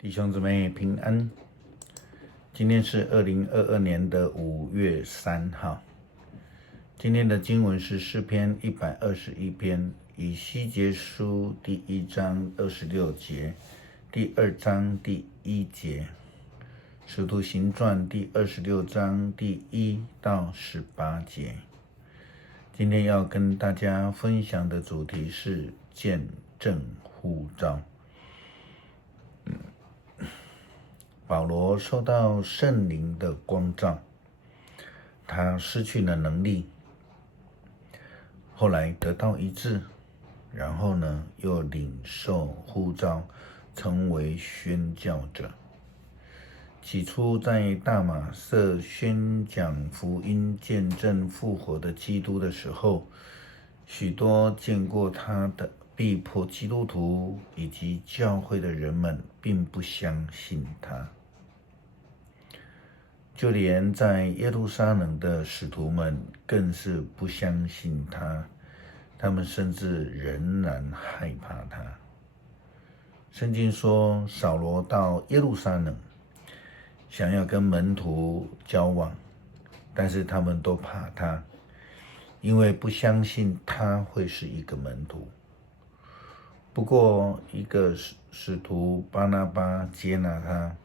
弟兄姊妹平安。今天是2022年的5月3号。今天的经文是诗篇121篇，以西结书第1章26节，第2章第1节，使徒行传第26章第1到18节。今天要跟大家分享的主题是见证呼召。保罗受到圣灵的光照，他失去了能力，后来得到医治，然后又领受呼召，成为宣教者。起初在大马色宣讲福音，见证复活的基督的时候，许多见过他的逼迫基督徒以及教会的人们并不相信他。就连在耶路撒冷的使徒们更是不相信他，他们甚至仍然害怕他。圣经说，扫罗到耶路撒冷，想要跟门徒交往，但是他们都怕他，因为不相信他会是一个门徒。不过一个使徒巴拿巴接纳他，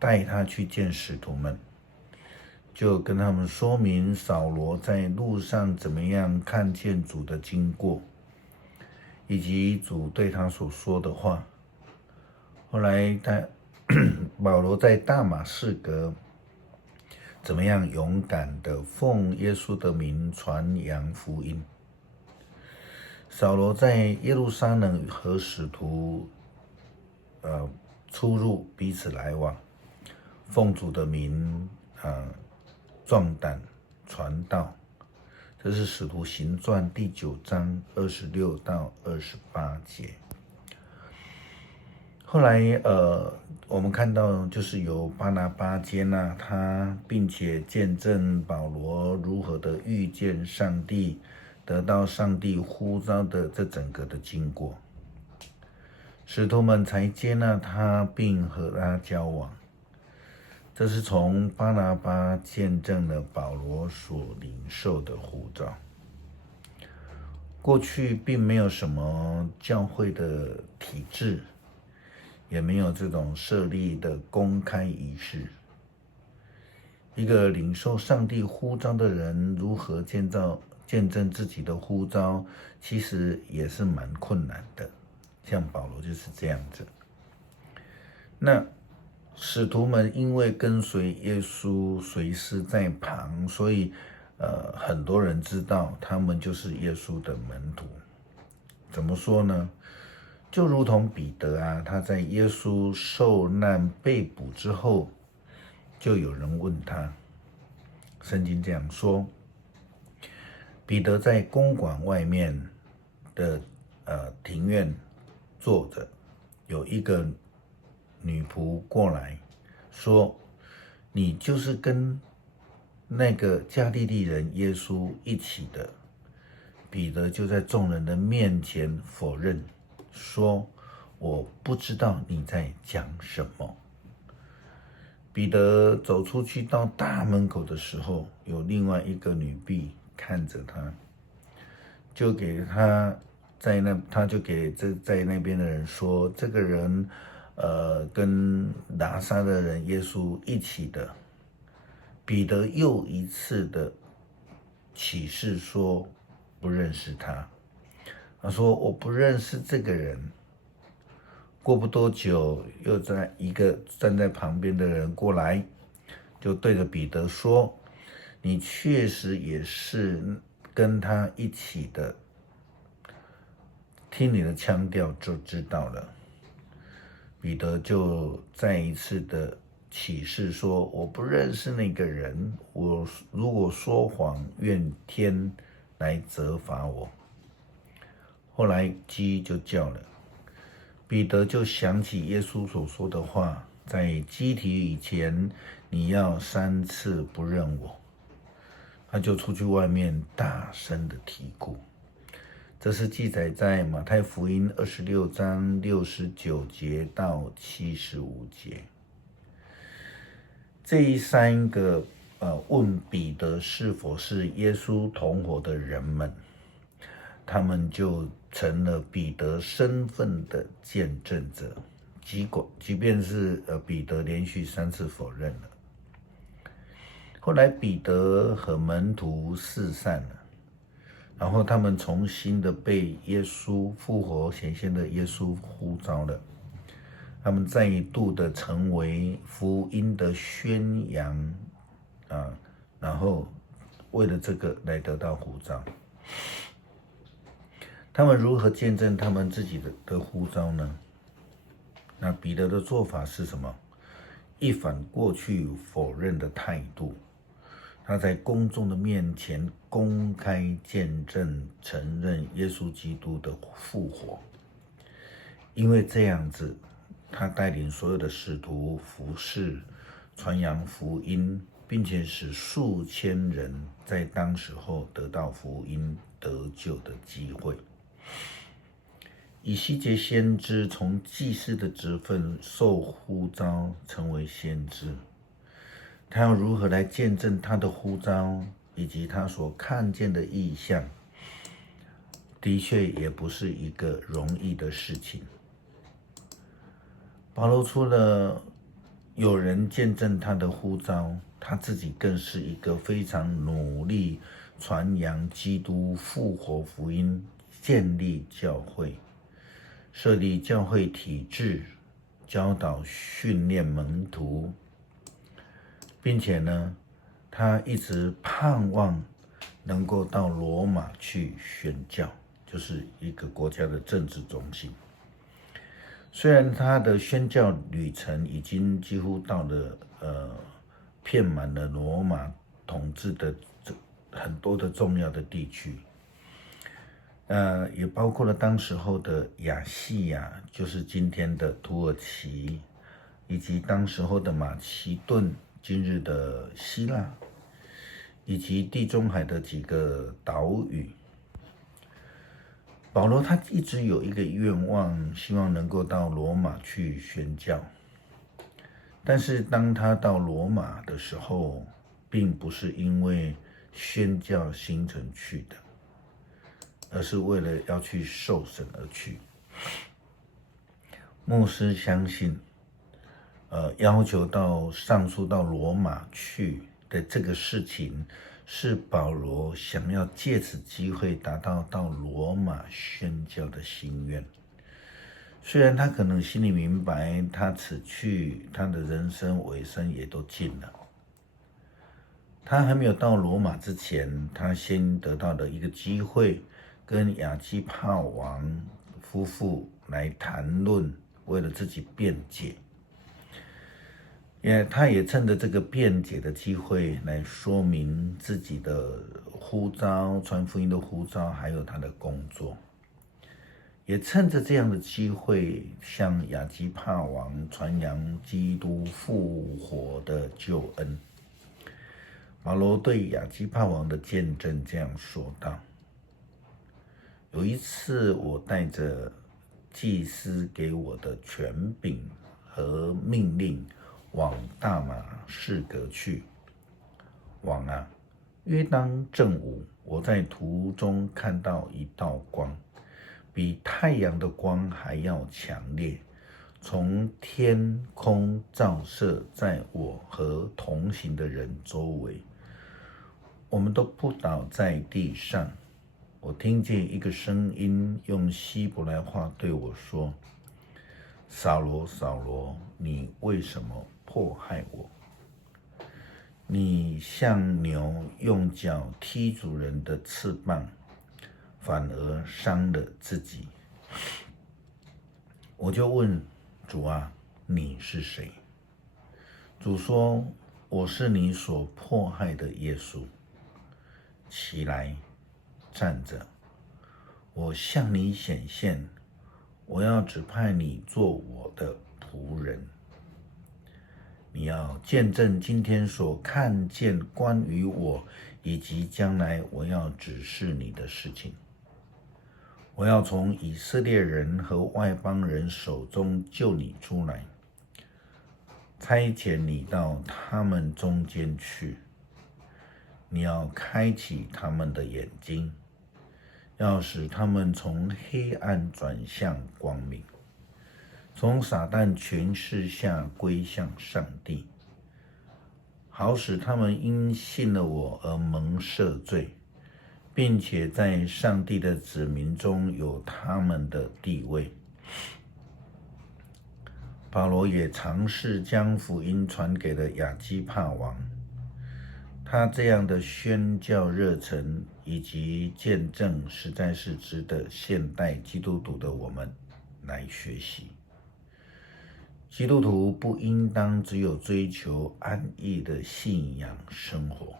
带他去见使徒们，就跟他们说明扫罗在路上怎么样看见主的经过，以及主对他所说的话。后来保罗在大马士革怎么样勇敢地奉耶稣的名传扬福音。扫罗在耶路撒冷和使徒出入，彼此来往，奉主的名壮胆传道。这是使徒行传第9章26到28节。后来我们看到就是由巴拿巴接纳他，并且见证保罗如何的遇见上帝，得到上帝呼召的这整个的经过，使徒们才接纳他并和他交往。这是从巴拿巴见证了保罗所领受的呼召。过去并没有什么教会的体制，也没有这种设立的公开仪式。一个领受上帝呼召的人如何见证自己的呼召，其实也是蛮困难的。像保罗就是这样子。那使徒们因为跟随耶稣随时在旁，所以很多人知道他们就是耶稣的门徒。怎么说呢？就如同彼得他在耶稣受难被捕之后，就有人问他，圣经这样说，彼得在公馆外面的庭院坐着，有一个女仆过来说，你就是跟那个加利利人耶稣一起的。彼得就在众人的面前否认，说我不知道你在讲什么。彼得走出去到大门口的时候，有另外一个女婢看着他，就给他他就给在那边的人说，这个人跟拿撒勒人耶稣一起的。彼得又一次的起誓说不认识他。他说我不认识这个人。过不多久，又在一个站在旁边的人过来，就对着彼得说，你确实也是跟他一起的，听你的腔调就知道了。彼得就再一次的起誓说，我不认识那个人，我如果说谎，愿天来责罚我。后来鸡就叫了，彼得就想起耶稣所说的话，在鸡啼以前，你要3次不认我。他就出去外面大声的啼哭。这是记载在马太福音26章69节到75节。这三个问彼得是否是耶稣同伙的人们，他们就成了彼得身份的见证者，即便是彼得连续3次否认了。后来彼得和门徒四散了，然后他们重新的被耶稣复活显现的耶稣呼召了，他们再一度的成为福音的宣扬然后为了这个来得到呼召。他们如何见证他们自己的呼召呢？那彼得的做法是什么？一反过去否认的态度，他在公众的面前公开见证承认耶稣基督的复活。因为这样子，他带领所有的使徒服侍传扬福音，并且使数千人在当时候得到福音得救的机会。以西结先知从祭司的职分受呼召成为先知，他要如何来见证他的呼召以及他所看见的异象，的确也不是一个容易的事情。保罗除了有人见证他的呼召，他自己更是一个非常努力传扬基督复活福音，建立教会，设立教会体制，教导训练门徒，并且呢，他一直盼望能够到罗马去宣教，就是一个国家的政治中心。虽然他的宣教旅程已经几乎到了遍满了罗马统治的很多的重要的地区，也包括了当时候的亚细亚，就是今天的土耳其，以及当时候的马其顿，今日的希腊，以及地中海的几个岛屿。保罗他一直有一个愿望，希望能够到罗马去宣教，但是当他到罗马的时候，并不是因为宣教行程去的，而是为了要去受审而去。牧师相信，要求上诉到罗马去的这个事情，是保罗想要借此机会达到罗马宣教的心愿。虽然他可能心里明白，他此去他的人生尾声也都近了。他还没有到罗马之前，他先得到了一个机会，跟亚基帕王夫妇来谈论，为了自己辩解。他也趁着这个辩解的机会来说明自己的呼召，传福音的呼召，还有他的工作。也趁着这样的机会，向亚基帕王传扬基督复活的救恩。保罗对亚基帕王的见证这样说道：有一次，我带着祭司给我的权柄和命令往大马士革去。往啊，约当正午，我在途中看到一道光，比太阳的光还要强烈，从天空照射在我和同行的人周围，我们都扑倒在地上。我听见一个声音用希伯来话对我说：扫罗，扫罗，你为什么迫害我？你像牛用脚踢主人的翅膀，反而伤了自己。我就问主啊，你是谁？主说：我是你所迫害的耶稣。起来，站着，我向你显现，我要指派你做我的仆人。你要见证今天所看见关于我以及将来我要指示你的事情。我要从以色列人和外邦人手中救你出来，差遣你到他们中间去。你要开启他们的眼睛，要使他们从黑暗转向光明，从撒旦权势下归向上帝，好使他们因信了我而蒙赦罪，并且在上帝的子民中有他们的地位。保罗也尝试将福音传给了亚基帕王，他这样的宣教热忱以及见证，实在是值得现代基督徒的我们来学习。基督徒不应当只有追求安逸的信仰生活，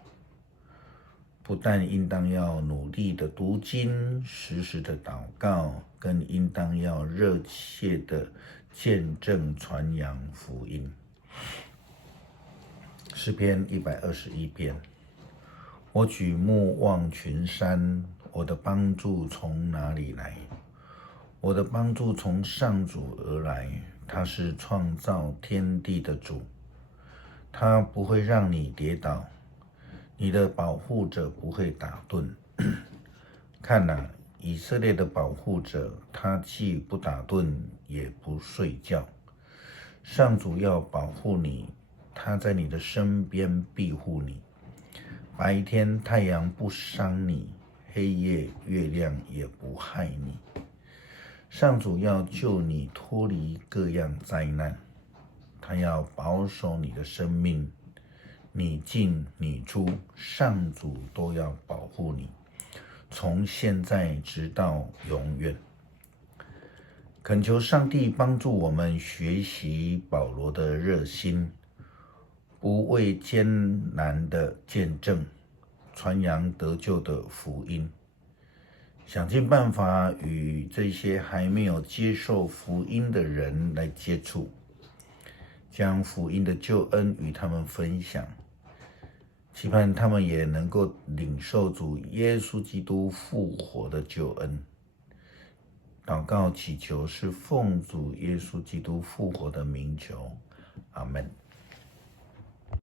不但应当要努力的读经，时时的祷告，更应当要热切的见证传扬福音。诗篇121篇，我举目望群山，我的帮助从哪里来？我的帮助从上主而来，他是创造天地的主，他不会让你跌倒，你的保护者不会打盹。看哪，以色列的保护者，他既不打盹，也不睡觉。上主要保护你，他在你的身边庇护你。白天太阳不伤你，黑夜月亮也不害你。上主要救你脱离各样灾难，他要保守你的生命，你进你出，上主都要保护你，从现在直到永远。恳求上帝帮助我们学习保罗的热心，不畏艰难的见证，传扬得救的福音，想尽办法与这些还没有接受福音的人来接触，将福音的救恩与他们分享，期盼他们也能够领受主耶稣基督复活的救恩。祷告祈求是奉主耶稣基督复活的名求，阿们。